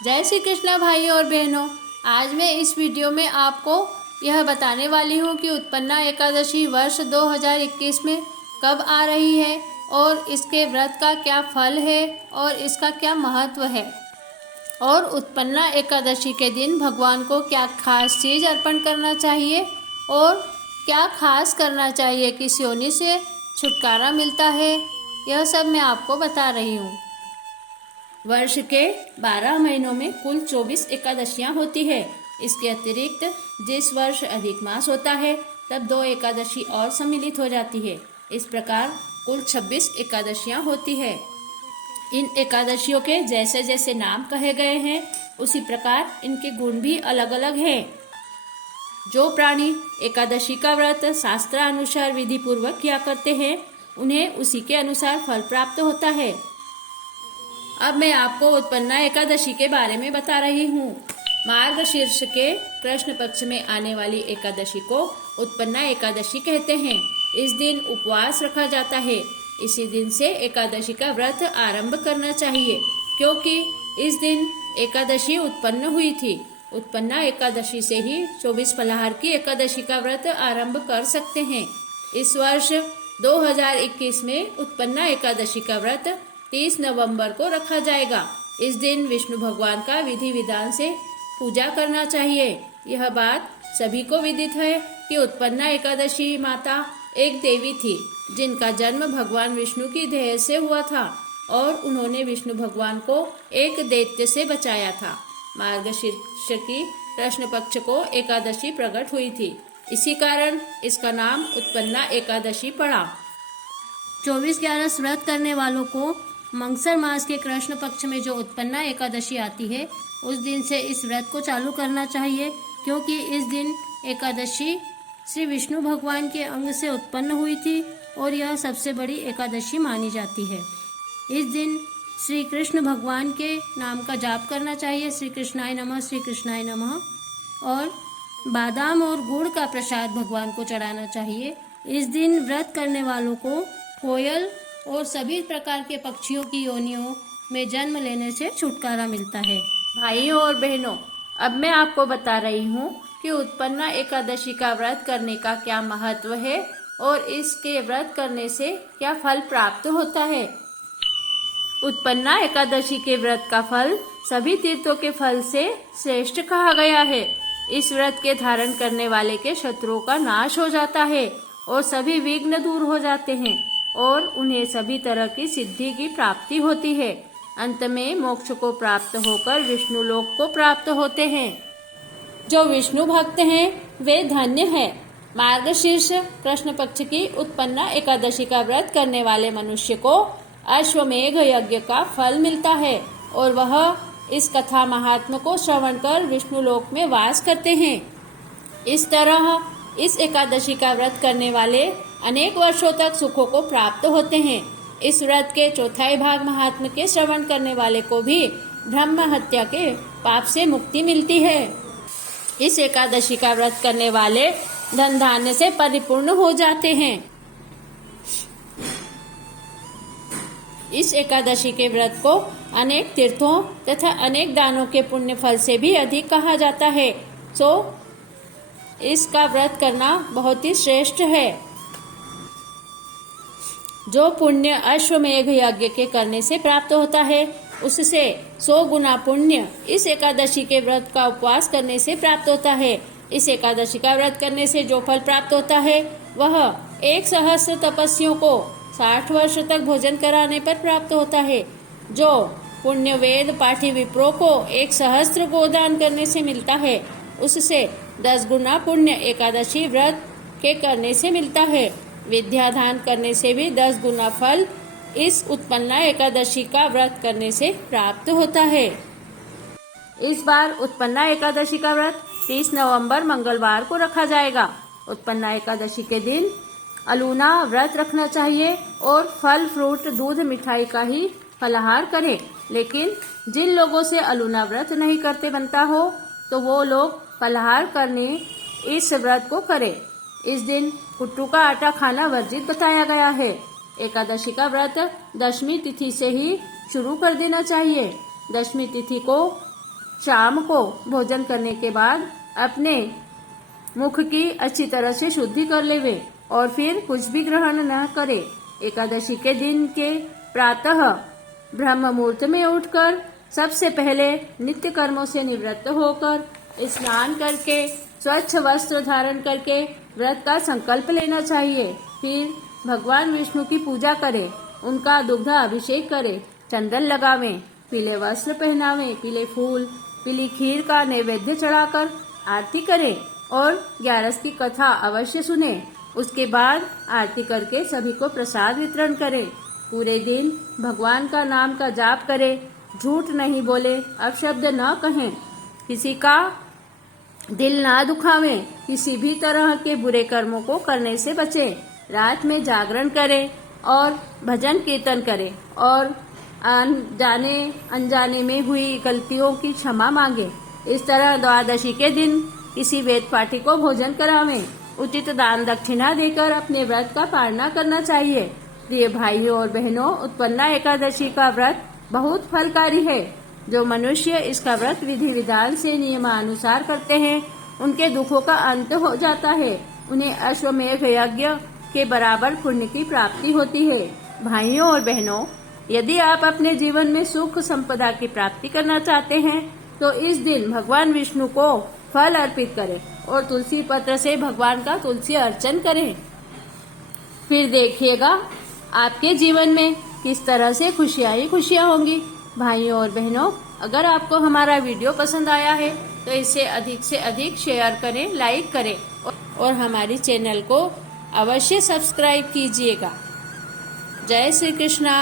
जय श्री कृष्णा भाइयों और बहनों। आज मैं इस वीडियो में आपको यह बताने वाली हूँ कि उत्पन्ना एकादशी वर्ष 2021 में कब आ रही है और इसके व्रत का क्या फल है और इसका क्या महत्व है, और उत्पन्ना एकादशी के दिन भगवान को क्या खास चीज़ अर्पण करना चाहिए और क्या खास करना चाहिए कि योनि से छुटकारा मिलता है। यह सब मैं आपको बता रही हूँ। वर्ष के 12 महीनों में कुल 24 एकादशियाँ होती है। इसके अतिरिक्त जिस वर्ष अधिक मास होता है तब 2 एकादशी और सम्मिलित हो जाती है। इस प्रकार कुल 26 एकादशियाँ होती है। इन एकादशियों के जैसे जैसे नाम कहे गए हैं उसी प्रकार इनके गुण भी अलग अलग हैं। जो प्राणी एकादशी का व्रत शास्त्रानुसार विधि पूर्वक किया करते हैं उन्हें उसी के अनुसार फल प्राप्त होता है। अब मैं आपको उत्पन्ना एकादशी के बारे में बता रही हूँ। मार्गशीर्ष के कृष्ण पक्ष में आने वाली एकादशी को उत्पन्ना एकादशी कहते हैं। इस दिन उपवास रखा जाता है। इसी दिन से एकादशी का व्रत आरंभ करना चाहिए, क्योंकि इस दिन एकादशी उत्पन्न हुई थी। उत्पन्ना एकादशी से ही 24 फलाहार की एकादशी का व्रत आरंभ कर सकते हैं। इस वर्ष 2021 में उत्पन्ना एकादशी का व्रत 30 नवंबर को रखा जाएगा। इस दिन विष्णु भगवान का विधि विधान से पूजा करना चाहिए। यह बात सभी को विदित है कि उत्पन्ना एकादशी माता एक देवी थी जिनका जन्म भगवान विष्णु की देह से हुआ था और उन्होंने विष्णु भगवान को एक दैत्य से बचाया था। मार्गशीर्ष की कृष्ण पक्ष को एकादशी प्रकट हुई थी, इसी कारण इसका नाम उत्पन्ना एकादशी पड़ा। 24/11 व्रत करने वालों को मंगसर मास के कृष्ण पक्ष में जो उत्पन्ना एकादशी आती है उस दिन से इस व्रत को चालू करना चाहिए, क्योंकि इस दिन एकादशी श्री विष्णु भगवान के अंग से उत्पन्न हुई थी और यह सबसे बड़ी एकादशी मानी जाती है। इस दिन श्री कृष्ण भगवान के नाम का जाप करना चाहिए। श्री कृष्णाय नमः, श्री कृष्णाय नमः। और बादाम और गुड़ का प्रसाद भगवान को चढ़ाना चाहिए। इस दिन व्रत करने वालों को कोयल और सभी प्रकार के पक्षियों की योनियों में जन्म लेने से छुटकारा मिलता है। भाइयों और बहनों, अब मैं आपको बता रही हूँ कि उत्पन्ना एकादशी का व्रत करने का क्या महत्व है और इसके व्रत करने से क्या फल प्राप्त होता है। उत्पन्ना एकादशी के व्रत का फल सभी तीर्थों के फल से श्रेष्ठ कहा गया है। इस व्रत के धारण करने वाले के शत्रुओं का नाश हो जाता है और सभी विघ्न दूर हो जाते हैं और उन्हें सभी तरह की सिद्धि की प्राप्ति होती है। अंत में मोक्ष को प्राप्त होकर विष्णु लोक को प्राप्त होते हैं। जो विष्णु भक्त हैं वे धन्य हैं। मार्गशीर्ष कृष्ण पक्ष की उत्पन्ना एकादशी का व्रत करने वाले मनुष्य को अश्वमेघ यज्ञ का फल मिलता है और वह इस कथा महात्म को श्रवण कर विष्णु लोक में वास करते हैं। इस तरह इस एकादशी का व्रत करने वाले अनेक वर्षों तक सुखों को प्राप्त होते हैं। इस व्रत के चौथाई भाग महात्म के श्रवण करने वाले को भी ब्रह्म हत्या के पाप से मुक्ति मिलती है। इस एकादशी का व्रत करने वाले धन धान्य से परिपूर्ण हो जाते हैं। इस एकादशी के व्रत को अनेक तीर्थों तथा अनेक दानों के पुण्य फल से भी अधिक कहा जाता है, तो इसका व्रत करना बहुत ही श्रेष्ठ है। जो पुण्य अश्वमेघ यज्ञ के करने से प्राप्त होता है उससे 100 गुना पुण्य इस एकादशी के व्रत का उपवास करने से प्राप्त होता है। इस एकादशी का व्रत करने से जो फल प्राप्त होता है वह 1,000 तपस्वियों को 60 वर्ष तक भोजन कराने पर प्राप्त होता है। जो पुण्य वेद पाठी विप्रो को 1 सहस्त्र गोदान करने से मिलता है उससे 10 गुना पुण्य एकादशी व्रत के करने से मिलता है। विद्यादान करने से भी 10 गुना फल इस उत्पन्ना एकादशी का व्रत करने से प्राप्त होता है। इस बार उत्पन्ना एकादशी का व्रत 30 नवंबर मंगलवार को रखा जाएगा। उत्पन्ना एकादशी के दिन अलूना व्रत रखना चाहिए और फल फ्रूट दूध मिठाई का ही फलाहार करें। लेकिन जिन लोगों से अलूना व्रत नहीं करते बनता हो तो वो लोग फलाहार करने इस व्रत को करें। इस दिन कुट्टू का आटा खाना वर्जित बताया गया है। एकादशी का व्रत दशमी तिथि से ही शुरू कर देना चाहिए। दशमी तिथि को शाम को भोजन करने के बाद अपने मुख की अच्छी तरह से शुद्धि कर लेवे और फिर कुछ भी ग्रहण न करे। एकादशी के दिन के प्रातः ब्रह्म मुहूर्त में उठकर सबसे पहले नित्य कर्मों से निवृत्त होकर स्नान करके स्वच्छ वस्त्र धारण करके व्रत का संकल्प लेना चाहिए। फिर भगवान विष्णु की पूजा करें, उनका दुग्ध अभिषेक करें, चंदन लगावें, पीले वस्त्र पहनावें, पीले फूल, पीली खीर का नैवेद्य चढ़ाकर आरती करें और 11 की कथा अवश्य सुने। उसके बाद आरती करके सभी को प्रसाद वितरण करें। पूरे दिन भगवान का नाम का जाप करें, झूठ नहीं बोले, अपशब्द न कहें, किसी का दिल ना दुखावें, किसी भी तरह के बुरे कर्मों को करने से बचें। रात में जागरण करें और भजन कीर्तन करें और जाने अनजाने में हुई गलतियों की क्षमा मांगे। इस तरह द्वादशी के दिन किसी वेद पाठी को भोजन करावें। उचित दान दक्षिणा देकर अपने व्रत का पालना करना चाहिए। प्रिय भाइयों और बहनों, उत्पन्ना एकादशी का व्रत बहुत फलकारी है। जो मनुष्य इसका व्रत विधि विधान से नियमानुसार करते हैं, उनके दुखों का अंत हो जाता है। उन्हें अश्वमेध यज्ञ के बराबर पुण्य की प्राप्ति होती है। भाइयों और बहनों, यदि आप अपने जीवन में सुख संपदा की प्राप्ति करना चाहते हैं तो इस दिन भगवान विष्णु को फल अर्पित करें और तुलसी पत्र से भगवान का तुलसी अर्चन करें। फिर देखिएगा आपके जीवन में किस तरह से खुशियां ही खुशियां होंगी। भाइयों और बहनों, अगर आपको हमारा वीडियो पसंद आया है तो इसे अधिक से अधिक शेयर करें, लाइक करें और हमारी चैनल को अवश्य सब्सक्राइब कीजिएगा। जय श्री कृष्णा।